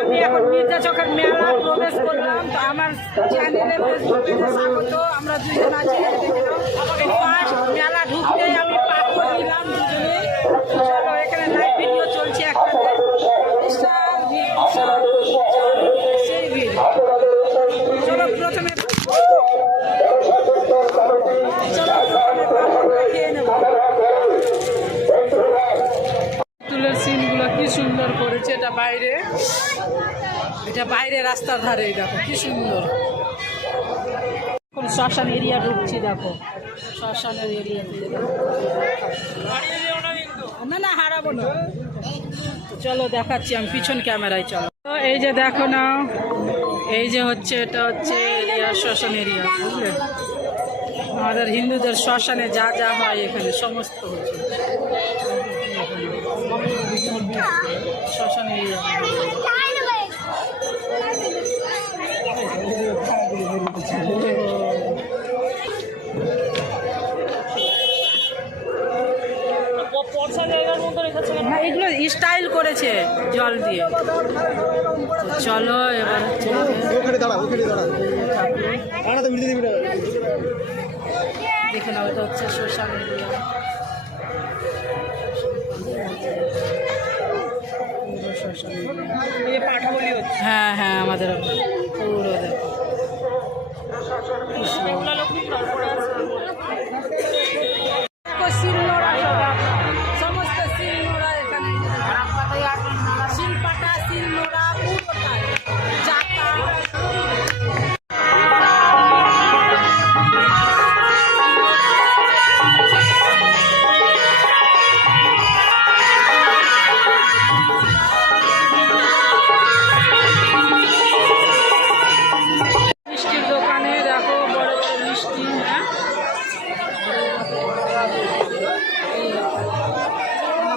আমি এখন মির্জা চকের মেলা প্রবেশ করলাম। তো আমার চ্যানেলে স্বাগত। আমরা দুজন আছি। ফার্স্ট মেলা ঢুকতেই আমি পাক করে দিলাম দুজনে। চলো, এখানে লাইভ ভিডিও চলছে একটা, সেই ভিড়। চলো প্রথমে খেয়ে নেব। তুলের সিনগুলো কি সুন্দর করেছে। এটা বাইরে রাস্তার ধারে। দেখো কি সুন্দর। এখন শ্মশান এরিয়া ঢুকছি। দেখো শ্মশানের এরিয়াতে না হারাবো না। চলো দেখাচ্ছি আমি পিছন ক্যামেরায়। চলো, তো এই যে দেখো না, এই যে হচ্ছে এটা হচ্ছে এরিয়া, শ্মশান এরিয়া। বুঝলে, আমাদের হিন্দুদের শ্মশানে যা যা হয় এখানে সমস্ত হচ্ছে শ্মশান এরিয়া। এগুলো স্টাইল করেছে জল দিয়ে। চলো এবার দেখে নাও, এটা হচ্ছে শ্মশান এরিয়া। হ্যাঁ হ্যাঁ, আমাদের পুরো দেখো সমস্ত শিলনোড়া এখানে, শিলপাটা শিলনোড়া পুরোটাই জাতা। মিষ্টির দোকানে দেখো বড় বড় মিষ্টি। হ্যাঁ,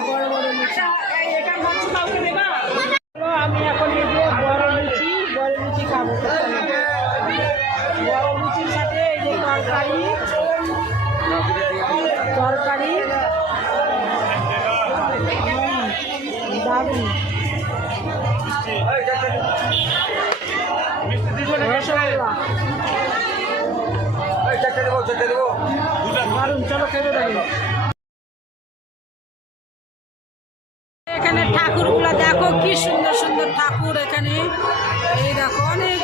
বড় বড় মিষ্টি। আমি এখন এই যে বড় লুচি খাবো। বড় লুচির সাথে এই যে তরকারি দারুণ। রসগোল্লা দারুণ। চলো খেতে দেখি। এখানে ঠাকুরগুলা দেখো কি সুন্দর সুন্দর ঠাকুর এখানে। এই দেখো অনেক